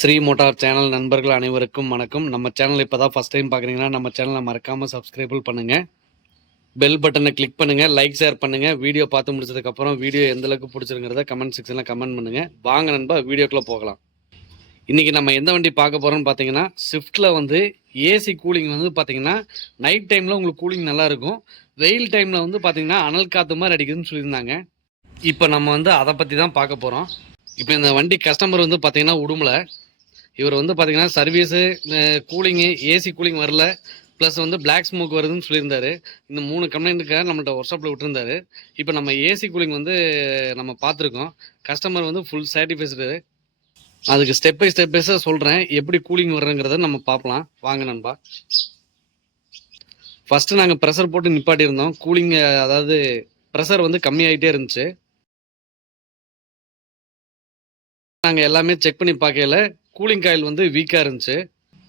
Sri motor channel நண்பர்கள் அனைவருக்கும் வணக்கம். நம்ம சேனல் இப்போ தான் ஃபஸ்ட் டைம் பார்க்குறீங்கன்னா நம்ம சேனலை மறக்காமல் சப்ஸ்கிரைப் பண்ணுங்கள், பெல் பட்டனை கிளிக் பண்ணுங்கள், லைக் ஷேர் பண்ணுங்கள். வீடியோ பார்த்து முடிச்சதுக்கப்புறம் வீடியோ எந்தளவுக்கு பிடிச்சிருங்கிறத கமெண்ட் செக்ஷனில் கமெண்ட் பண்ணுங்கள். வாங்க நண்பா, வீடியோக்குள்ளே போகலாம். இன்றைக்கி நம்ம எந்த வண்டி பார்க்க போகிறோம்னு பார்த்தீங்கன்னா, ஸ்விஃப்ட்டில் வந்து ஏசி கூலிங் வந்து பார்த்தீங்கன்னா நைட் டைமில் உங்களுக்கு கூலிங் நல்லாயிருக்கும், வெயில் டைமில் வந்து பார்த்தீங்கன்னா அனல் காற்று மாதிரி அடிக்குதுன்னு சொல்லியிருந்தாங்க. இப்போ நம்ம வந்து அதை பற்றி தான் பார்க்க போகிறோம். இப்போ இந்த வண்டி கஸ்டமர் வந்து பார்த்தீங்கன்னா உடுமலை, இவர் வந்து பார்த்தீங்கன்னா சர்வீஸு, கூலிங்கு, ஏசி கூலிங் வரல, ப்ளஸ் வந்து பிளாக் ஸ்மோக் வருதுன்னு சொல்லியிருந்தாரு. இந்த 3 கம்ப்ளைண்ட்டுக்காக நம்மள்ட்ட ஒர்க் ஷாப்பில் விட்டுருந்தாரு. இப்போ நம்ம ஏசி கூலிங் வந்து நம்ம பார்த்துருக்கோம். கஸ்டமர் வந்து ஃபுல் சாட்டிஸ்ஃபைடு. அதுக்கு ஸ்டெப் பை ஸ்டெப்பாக சொல்கிறேன், எப்படி கூலிங் வர்றங்கிறத நம்ம பார்க்கலாம். வாங்க நண்பா. ஃபஸ்ட்டு நாங்கள் ப்ரெஷர் போட்டு நிப்பாட்டியிருந்தோம். கூலிங் அதாவது ப்ரெஷர் வந்து கம்மியாகிட்டே இருந்துச்சு. நாங்கள் எல்லாமே செக் பண்ணி பார்க்கல, கூலிங் காயில் வந்து வீக்காக இருந்துச்சு.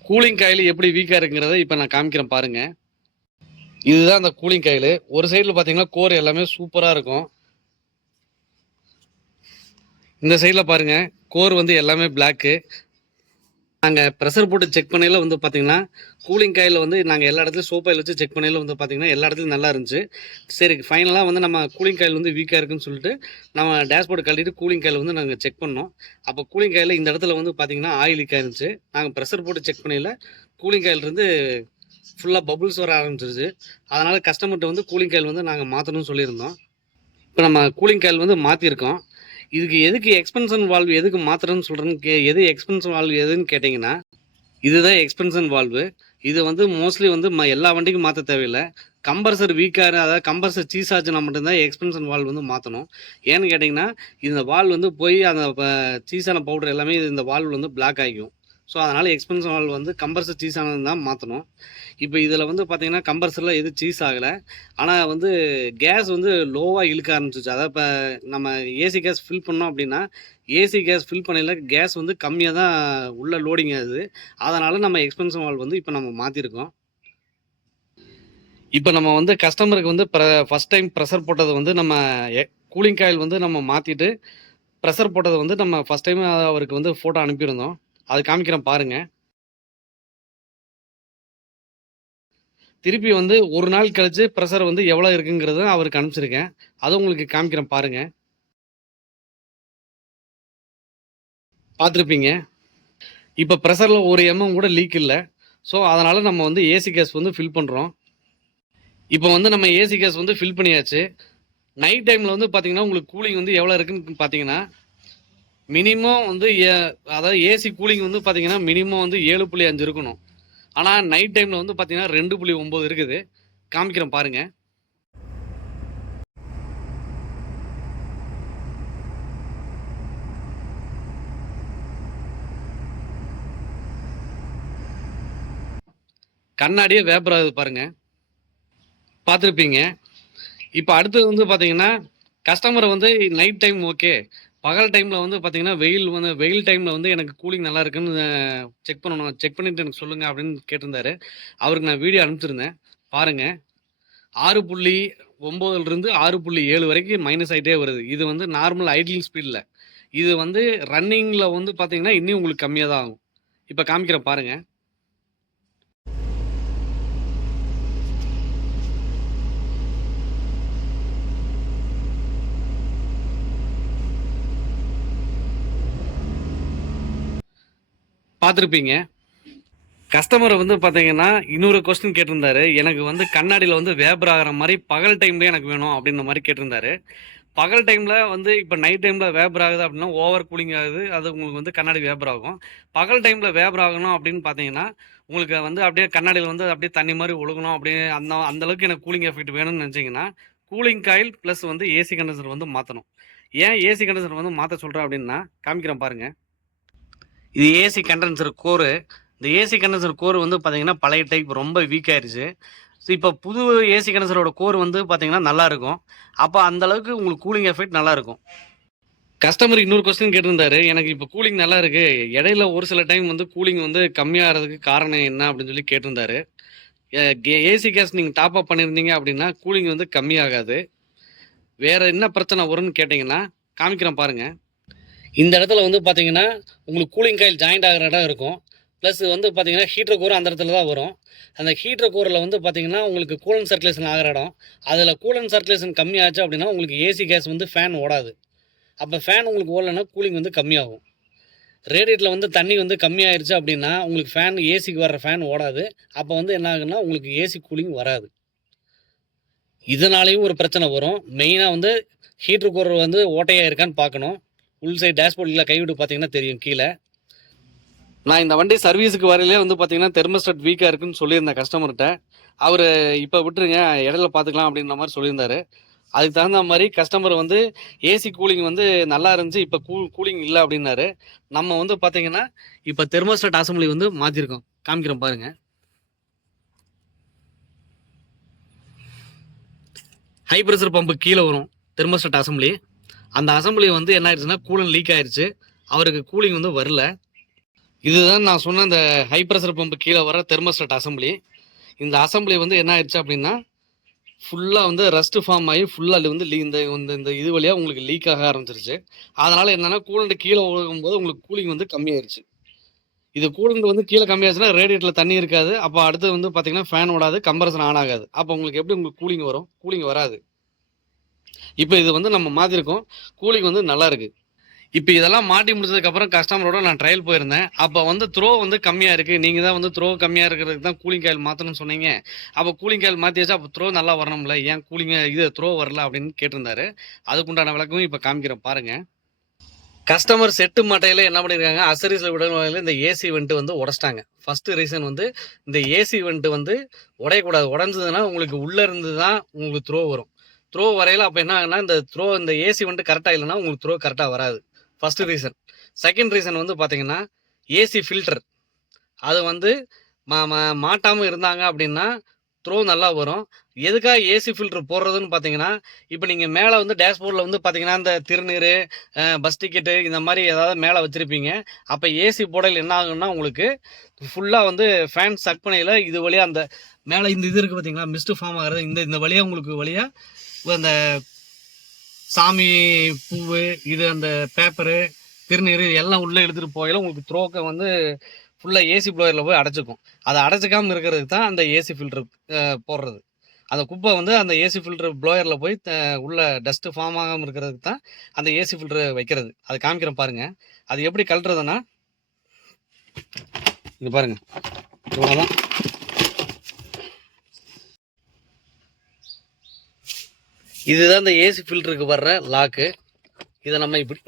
கூலிங் காயில் எப்படி வீக்காக இருக்குங்கிறத இப்போ நான் காமிக்கிறேன் பாருங்கள். இதுதான் அந்த கூலிங் காயில். ஒரு சைடில் பார்த்தீங்கன்னா கோர் எல்லாமே சூப்பராக இருக்கும். இந்த சைடில் பாருங்கள், கோர் வந்து எல்லாமே பிளாக்கு. நாங்கள் ப்ரெஷர் போட்டு செக் பண்ணையில் வந்து பார்த்தீங்கன்னா கூலிங் காயில் வந்து நாங்கள் எல்லா இடத்துலையும் சோப்பாயில் வச்சு செக் பண்ணையில் வந்து பார்த்தீங்கன்னா எல்லா இடத்துலையும் நல்லா இருந்துச்சு. சரி, ஃபைனலாக வந்து நம்ம கூலிங் காயில் வந்து வீக்காக இருக்குன்னு சொல்லிட்டு நம்ம டேஷ்போர்டு கழட்டிட்டு கூலிங் காயில் வந்து நாங்கள் செக் பண்ணோம். அப்போ கூலிங் காயில் இந்த இடத்துல வந்து பார்த்தீங்கன்னா ஆயில் லீக் ஆயிருந்துச்சு. நாங்கள் ப்ரெஷர் போட்டு செக் பண்ணையில் கூலிங் காயிலிருந்து ஃபுல்லாக பபுள்ஸ் வர ஆரம்பிச்சிருச்சு. அதனால் கஸ்டமர்கிட்ட வந்து கூலிங் காயில் வந்து நாங்கள் மாற்றணும்னு சொல்லியிருந்தோம். இப்போ நம்ம கூலிங் காயில் வந்து மாற்றிருக்கோம். இதுக்கு எதுக்கு எக்ஸ்பென்ஷன் வால்வு எதுக்கு மாத்திரன்னு சொல்கிறேன்னு எது எக்ஸ்பென்ஷன் வால்வு எதுன்னு கேட்டிங்கன்னா, இதுதான் எக்ஸ்பென்ஷன் வால்வு. இது வந்து மோஸ்ட்லி வந்து எல்லா வண்டிக்கும் மாற்ற தேவையில்லை. கம்பர்சர் வீக்காக, அதாவது கம்பர்சர் சீஸ் ஆச்சுன்னா மட்டும்தான் எக்ஸ்பென்ஷன் வால்வு வந்து மாற்றணும். ஏன்னு கேட்டிங்கன்னா, இந்த வால்வு வந்து போய் அந்த சீஸான பவுடர் எல்லாமே இந்த வால்வு வந்து பிளாக் ஆகிக்கும். ஸோ அதனால் எக்ஸ்பென்ஷன் வால்வு வந்து கம்பர்சர் சீஸ் ஆனது தான் மாற்றணும். இப்போ இதில் வந்து பார்த்திங்கன்னா கம்பர்சரில் எதுவும் சீஸ் ஆகலை, ஆனால் வந்து கேஸ் வந்து லோவாக இழுக்க ஆரம்பிச்சிச்சு. அதாவது இப்போ நம்ம ஏசி கேஸ் ஃபில் பண்ணோம் அப்படின்னா, ஏசி கேஸ் ஃபில் பண்ணையில் கேஸ் வந்து கம்மியாக தான் உள்ள லோடிங் ஆகுது. அதனால் நம்ம எக்ஸ்பென்ஷன் வால்வு வந்து இப்போ நம்ம மாற்றிருக்கோம். இப்போ நம்ம வந்து கஸ்டமருக்கு வந்து ஃபஸ்ட் டைம் ப்ரெஷர் போட்டது வந்து நம்ம கூலிங் காயில் வந்து நம்ம மாற்றிட்டு ப்ரெஷர் போட்டதை வந்து நம்ம ஃபஸ்ட் டைம் அவருக்கு வந்து ஃபோட்டோ அனுப்பியிருந்தோம். அது காமிக்கிறேன் பாருங்கள். திருப்பி வந்து ஒரு நாள் கழிச்சு ப்ரெஷர் வந்து எவ்வளோ இருக்குங்கிறத அவருக்கு அனுப்பிச்சிருக்கேன். அதை உங்களுக்கு காமிக்கிறேன் பாருங்கள். பார்த்துருப்பீங்க. இப்போ ப்ரெஷரில் ஒரு எம்எம் கூட லீக் இல்லை. ஸோ அதனால் நம்ம வந்து ஏசி கேஸ் வந்து ஃபில் பண்ணுறோம். இப்போ வந்து நம்ம ஏசி கேஸ் வந்து ஃபில் பண்ணியாச்சு. நைட் டைமில் வந்து பார்த்தீங்கன்னா உங்களுக்கு கூலிங் வந்து எவ்வளோ இருக்குன்னு பார்த்தீங்கன்னா, மினிமம் வந்து அதாவது ஏசி கூலிங் வந்து பார்த்தீங்கன்னா மினிமம் வந்து 7.5 இருக்கணும். ஆனால் நைட் டைமில் வந்து பார்த்தீங்கன்னா 2.9 இருக்குது. காமிக்கிறேன் பாருங்கள். கண்ணாடியே வேப்பர் ஆகுது பாருங்கள், பார்த்துருப்பீங்க. இப்போ அடுத்தது வந்து பார்த்தீங்கன்னா கஸ்டமரை வந்து நைட் டைம் ஓகே, பகல் டைமில் வந்து பார்த்தீங்கன்னா வெயில் டைமில் வந்து எனக்கு கூலிங் நல்லா இருக்குன்னு செக் பண்ணணும், செக் பண்ணிவிட்டு எனக்கு சொல்லுங்கள் அப்படின்னு கேட்டிருந்தாரு. அவருக்கு நான் வீடியோ அனுப்பிச்சிருந்தேன் பாருங்கள். 6.9லிருந்து 6.7 வரைக்கும் மைனஸ் ஆகிட்டே வருது. இது வந்து நார்மல் ஐடில் ஸ்பீடில். இது வந்து ரன்னிங்கில் வந்து பார்த்தீங்கன்னா இன்னும் உங்களுக்கு கம்மியாக தான் ஆகும். இப்போ காமிக்கிறேன் பாருங்கள். பார்த்துருப்பீங்க. கஸ்டமரை வந்து பார்த்தீங்கன்னா இன்னொரு கொஸ்டின் கேட்டிருந்தாரு. எனக்கு வந்து கண்ணாடியில் வந்து வேப்பர் ஆகிற மாதிரி பகல் டைம்லேயே எனக்கு வேணும் அப்படின்ற மாதிரி கேட்டிருந்தாரு. பகல் டைமில் வந்து இப்போ நைட் டைமில் வேப்பர் ஆகுது அப்படின்னா ஓவர் கூலிங் ஆகுது, அது உங்களுக்கு வந்து கண்ணாடி வேப்பர் ஆகும். பகல் டைமில் வேப்பர் ஆகணும் அப்படின்னு பார்த்தீங்கன்னா உங்களுக்கு வந்து அப்படியே கண்ணாடியில் வந்து அப்படியே தண்ணி மாதிரி ஒழுகணும், அப்படியே அந்தளவுக்கு எனக்கு கூலிங் எஃபெக்ட் வேணும்னு நினச்சிங்கன்னா கூலிங் காயில் ப்ளஸ் வந்து ஏசி கண்டென்சர் வந்து மாற்றணும். ஏன் ஏசி கண்டென்சர் வந்து மாற்ற சொல்கிறேன் அப்படின்னா காமிக்கிறேன் பாருங்கள். இது ஏசி கண்டென்சர் கோரு. இந்த ஏசி கண்டென்சர் கோர் வந்து பார்த்தீங்கன்னா பழைய டைப், ரொம்ப வீக் ஆயிடுச்சு. ஸோ இப்போ புது ஏசி கண்டென்சரோட கோர் வந்து பார்த்தீங்கன்னா நல்லாயிருக்கும். அப்போ அந்தளவுக்கு உங்களுக்கு கூலிங் எஃபெக்ட் நல்லாயிருக்கும். கஸ்டமர் இன்னொரு கொஸ்டின் கேட்டிருந்தாரு. எனக்கு இப்போ கூலிங் நல்லா இருக்கு, இடையில ஒரு சில டைம் வந்து கூலிங் வந்து கம்மியாகிறதுக்கு காரணம் என்ன அப்படின்னு சொல்லி கேட்டிருந்தாரு. ஏசி கேஸ் நீங்கள் டாப் அப் பண்ணியிருந்தீங்க அப்படின்னா கூலிங் வந்து கம்மியாகாது. வேறு என்ன பிரச்சனை வரும்னு கேட்டிங்கன்னா காமிக்கிறேன் பாருங்கள். இந்த இடத்துல வந்து பார்த்தீங்கன்னா உங்களுக்கு கூலிங் காயில் ஜாயிண்ட் ஆகிற இடம் இருக்கும். ப்ளஸ் வந்து பார்த்தீங்கன்னா ஹீட்டர் கோர் அந்த இடத்துல தான் வரும். அந்த ஹீட்டர் கோரில் வந்து பார்த்தீங்கன்னா உங்களுக்கு கூலன் சர்க்குலேஷன் ஆகிற இடம். அதில் கூலன் சர்க்குலேஷன் கம்மியாச்சு அப்படின்னா உங்களுக்கு ஏசி கேஸ் வந்து ஃபேன் ஓடாது. அப்போ ஃபேன் உங்களுக்கு ஓடலைன்னா கூலிங் வந்து கம்மியாகும். ரேடியேட்டரில் வந்து தண்ணி வந்து கம்மியாயிருச்சு அப்படின்னா உங்களுக்கு ஃபேன் ஏசிக்கு வர்ற ஃபேன் ஓடாது. அப்போ வந்து என்ன ஆகுன்னா உங்களுக்கு ஏசி கூலிங் வராது. இதனாலேயும் ஒரு பிரச்சனை வரும். மெயினாக வந்து ஹீட்டர் கோர் வந்து ஓட்டையாக இருக்கான்னு பார்க்கணும். உள் சைடு டேஷ்போர்டில் கைவிட்டு பார்த்தீங்கன்னா தெரியும் கீழே. நான் இந்த வண்டி சர்வீஸுக்கு வரையிலே வந்து பார்த்தீங்கன்னா தெர்மோஸ்டாட் வீக்காக இருக்குன்னு சொல்லியிருந்தேன் கஸ்டமர்கிட்ட. அவர் இப்போ விட்டுருங்க இடையில பார்த்துக்கலாம் அப்படின்ற மாதிரி சொல்லியிருந்தாரு. அதுக்கு தகுந்த மாதிரி கஸ்டமர் வந்து ஏசி கூலிங் வந்து நல்லா இருந்துச்சு, இப்போ கூலிங் இல்லை அப்படின்னாரு. நம்ம வந்து பார்த்தீங்கன்னா இப்போ தெர்மோஸ்டாட் அசம்பிளி வந்து மாற்றிருக்கோம், காமிக்கிறோம் பாருங்க. ஹை ப்ரெஷர் பம்பு கீழே வரும் தெர்மோஸ்டாட் அசம்பிளி. அந்த அசம்பிளி வந்து என்ன ஆயிடுச்சுன்னா கூலன் லீக் ஆயிடுச்சு, அவருக்கு கூலிங் வந்து வரல. இதுதான் நான் சொன்ன அந்த ஹை ப்ரெஷர் பம்பு கீழே வர தெர்மோஸ்டாட் அசம்பிளி. இந்த அசம்பிளி வந்து என்ன ஆயிடுச்சு அப்படின்னா ஃபுல்லாக வந்து ரஸ்ட் ஃபார்ம் ஆகி ஃபுல்லாக வந்து இந்த இது வழியாக உங்களுக்கு லீக் ஆக ஆரம்பிச்சிருச்சு. அதனால் என்னென்னா கூலண்ட் கீழே ஒழுகும்போது உங்களுக்கு கூலிங் வந்து கம்மியாயிருச்சு. இது கூலண்ட் வந்து கீழே கம்மியாச்சுன்னா ரேடியேட்டரில் தண்ணி இருக்காது. அப்போ அடுத்து வந்து பார்த்தீங்கன்னா ஃபேன் ஓடாது, கம்ப்ரஷன் ஆன் ஆகாது. அப்போ உங்களுக்கு எப்படி உங்களுக்கு கூலிங் வரும்? கூலிங் வராது. இப்போ இது வந்து நம்ம மாற்றிருக்கோம், கூலிங் வந்து நல்லா இருக்குது. இப்போ இதெல்லாம் மாட்டி முடிச்சதுக்கப்புறம் கஸ்டமரோட நான் ட்ரையல் போயிருந்தேன். அப்போ வந்து த்ரோ வந்து கம்மியாக இருக்குது, நீங்கள் தான் வந்து த்ரோ கம்மியாக இருக்கிறதுக்கு தான் கூலிங் காயில் மாற்றணும்னு சொன்னீங்க. அப்போ கூலிங் காயில் மாற்றியாச்சு, அப்போ த்ரோ நல்லா வரணும்ல, ஏன் இது த்ரோ வரல அப்படின்னு கேட்டிருந்தாரு. அதுக்குண்டான விளக்கமும் இப்போ காமிக்கிறேன் பாருங்கள். கஸ்டமர் செட்டு மட்டையில் என்ன பண்ணியிருக்காங்க, அசரிஸில் விட இந்த ஏசி வெண்ட்டு வந்து உடச்சிட்டாங்க. ஃபஸ்ட்டு ரீசன் வந்து இந்த ஏசி வெண்ட்டு வந்து உடையக்கூடாது. உடஞ்சதுன்னா உங்களுக்கு உள்ளே இருந்து தான் உங்களுக்கு த்ரோ வரும். த்ரோ வரையில் அப்போ என்ன ஆகுனா இந்த ஏசி வந்துட்டு கரெக்டாக இல்லைன்னா உங்களுக்கு த்ரோ கரெக்டாக வராது. First reason. செகண்ட் ரீசன் வந்து பார்த்தீங்கன்னா ஏசி ஃபில்டர் அது வந்து மாட்டாமல் இருந்தாங்க அப்படின்னா த்ரோ நல்லா வரும். எதுக்காக ஏசி ஃபில்டர் போடுறதுன்னு பார்த்தீங்கன்னா, இப்போ நீங்கள் மேலே வந்து டேஷ்போர்டில் வந்து பார்த்தீங்கன்னா இந்த திருநீர், பஸ் டிக்கெட்டு இந்த மாதிரி ஏதாவது மேலே வச்சுருப்பீங்க. அப்போ ஏசி போடையில் என்ன ஆகுன்னா உங்களுக்கு ஃபுல்லாக வந்து ஃபேன் சக் பண்ணையில் இது வழியாக அந்த மேலே இந்த இது இருக்குது பார்த்தீங்களா, மிஸ்ட்டு ஃபார்ம் ஆகிறது இந்த வழியாக உங்களுக்கு வழியாக அந்த சாமி பூவு இது அந்த பேப்பரு திருநீர் எல்லாம் உள்ளே எடுத்துகிட்டு போயில உங்களுக்கு த்ரோக்கை வந்து ஃபுல்லாக ஏசி ப்ளோயரில் போய் அடைச்சிக்கும். அதை அடைச்சிக்காமல் இருக்கிறதுக்கு தான் அந்த ஏசி ஃபில்ட்ரு போடுறது. அந்த குப்பை வந்து அந்த ஏசி ஃபில்ட்ரு ப்ளோயரில் போய் உள்ள டஸ்ட்டு ஃபார்ம் ஆகாமல் இருக்கிறதுக்கு தான் அந்த ஏசி ஃபில்ட்ரு வைக்கிறது. அதை காமிக்கிறேன் பாருங்கள். அது எப்படி கழட்டுறதுன்னா இது பாருங்கள், இவ்வளோதான். இதுதான் இந்த ஏசி ஃபில்டருக்கு வர்ற லாக்கு. இதை நம்ம இப்படி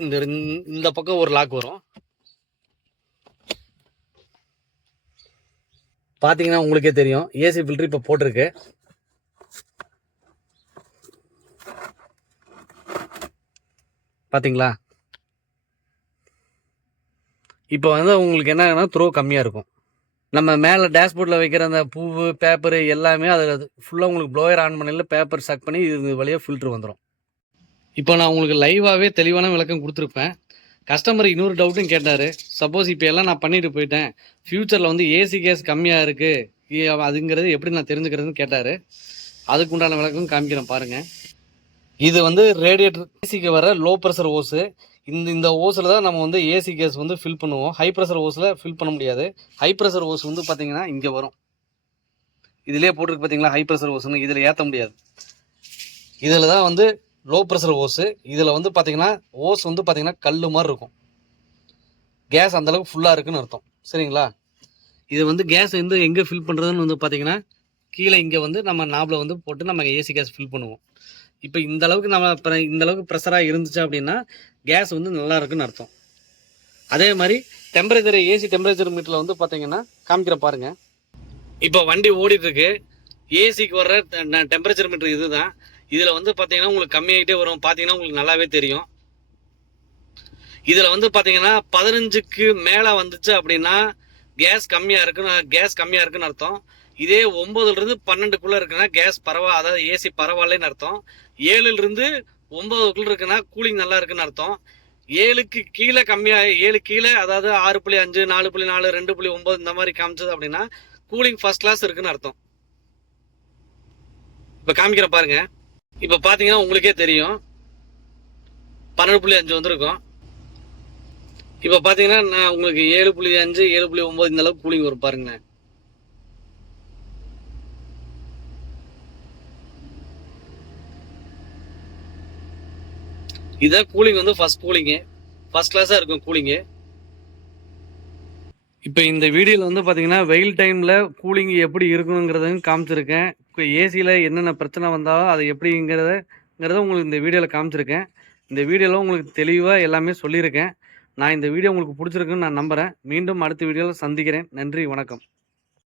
இந்த பக்கம் ஒரு லாக் வரும். பார்த்தீங்கன்னா உங்களுக்கே தெரியும் ஏசி ஃபில்டர் இப்போ போட்டிருக்கு. பார்த்தீங்களா? இப்போ வந்து உங்களுக்கு என்ன த்ரோ கம்மியாக இருக்கும். நம்ம மேலே டேஷ்போர்டில் வைக்கிற அந்த பூவு பேப்பரு எல்லாமே அதில் ஃபுல்லாக உங்களுக்கு ப்ளோயர் ஆன் பண்ணல பேப்பர் சக் பண்ணி இது வழியாக ஃபில்ட்ரு வந்துடும். இப்போ நான் உங்களுக்கு லைவாகவே தெளிவான விளக்கம் கொடுத்துருப்பேன். கஸ்டமர் இன்னொரு டவுட்டும் கேட்டார். சப்போஸ் இப்போ எல்லாம் நான் பண்ணிட்டு போயிட்டேன், ஃப்யூச்சரில் வந்து ஏசி கேஸ் கம்மியாக இருக்குது அதுங்கிறது எப்படி நான் தெரிஞ்சுக்கிறதுன்னு கேட்டார். அதுக்கு உண்டான விளக்கம் காமிக்கிறேன் பாருங்கள். இது வந்து ரேடியேட்டர் ஏசிக்கு வர லோ ப்ரெஷர் ஓஸு. இந்த ஓஸில் தான் நம்ம வந்து ஏசி கேஸ் வந்து ஃபில் பண்ணுவோம். ஹை ப்ரெஷர் ஓஸில் ஃபில் பண்ண முடியாது. ஹை ப்ரெஷர் ஓஸ் வந்து பார்த்திங்கன்னா இங்கே வரும். இதிலே போட்டிருக்கு பார்த்தீங்களா ஹை ப்ரெஷர் ஓஸ்ன்னு, இதில் ஏற்ற முடியாது. இதில் தான் வந்து லோ ப்ரெஷர் ஓஸு. இதில் வந்து பார்த்திங்கன்னா ஓஸ் வந்து பார்த்திங்கன்னா கல் மாதிரி இருக்கும். கேஸ் அந்தளவுக்கு ஃபுல்லாக இருக்குதுன்னு அர்த்தம். சரிங்களா? இது வந்து கேஸ் வந்து எங்கே ஃபில் பண்ணுறதுன்னு வந்து பார்த்திங்கன்னா கீழே இங்கே வந்து நம்ம நாபில் வந்து போட்டு நம்ம ஏசி கேஸ் ஃபில் பண்ணுவோம். இப்போ இந்த அளவுக்கு ப்ரெஷராக இருந்துச்சு அப்படின்னா கேஸ் வந்து நல்லா இருக்குன்னு அர்த்தம். அதே மாதிரி டெம்பரேச்சர் ஏசி டெம்பரேச்சர் மீட்டரில் வந்து பார்த்தீங்கன்னா காமிக்கிற பாருங்கள். இப்போ வண்டி ஓடிட்டுருக்கு. ஏசிக்கு வர்ற டெம்பரேச்சர் மீட்டர் இது தான். இதில் வந்து பார்த்தீங்கன்னா உங்களுக்கு கம்மியாகிட்டே வரும். பார்த்தீங்கன்னா உங்களுக்கு நல்லாவே தெரியும். இதில் வந்து பார்த்தீங்கன்னா 15க்கு மேலே வந்துச்சு அப்படின்னா கேஸ் கம்மியாக இருக்குன்னு அர்த்தம். இதே 9லிருந்து 12க்குள்ளே இருக்குன்னா கேஸ் அதாவது ஏசி பரவாயில்லன்னு அர்த்தம். 7லிருந்து 9க்குள்ள இருக்குன்னா கூலிங் நல்லா இருக்குன்னு அர்த்தம். 7க்கு கீழே கம்மியாக 7 கீழே அதாவது 6.5 4.4 2.9 இந்த மாதிரி காமிச்சது அப்படின்னா கூலிங் ஃபர்ஸ்ட் கிளாஸ் இருக்குன்னு அர்த்தம். இப்போ காமிக்கிற பாருங்க. இப்போ பார்த்தீங்கன்னா உங்களுக்கே தெரியும் 12.5 வந்திருக்கும். இப்போ பார்த்தீங்கன்னா நான் உங்களுக்கு 7.5 7.9 இந்த அளவுக்கு கூலிங் வரும் பாருங்களேன். இதான் கூலிங் வந்து ஃபர்ஸ்ட் கூலிங்கு, ஃபர்ஸ்ட் கிளாஸாக இருக்கும் கூலிங்கு. இப்போ இந்த வீடியோவில் வந்து பார்த்தீங்கன்னா வெயில் டைமில் கூலிங் எப்படி இருக்கணுங்கிறதையும் காமிச்சிருக்கேன். இப்போ ஏசியில் என்னென்ன பிரச்சனை வந்தாலும் அது எப்படிங்கிறத உங்களுக்கு இந்த வீடியோவில் காமிச்சிருக்கேன். இந்த வீடியோவில் உங்களுக்கு தெளிவாக எல்லாமே சொல்லியிருக்கேன். நான் இந்த வீடியோ உங்களுக்கு பிடிச்சிருக்குன்னு நான் நம்புகிறேன். மீண்டும் அடுத்த வீடியோவில் சந்திக்கிறேன். நன்றி, வணக்கம்.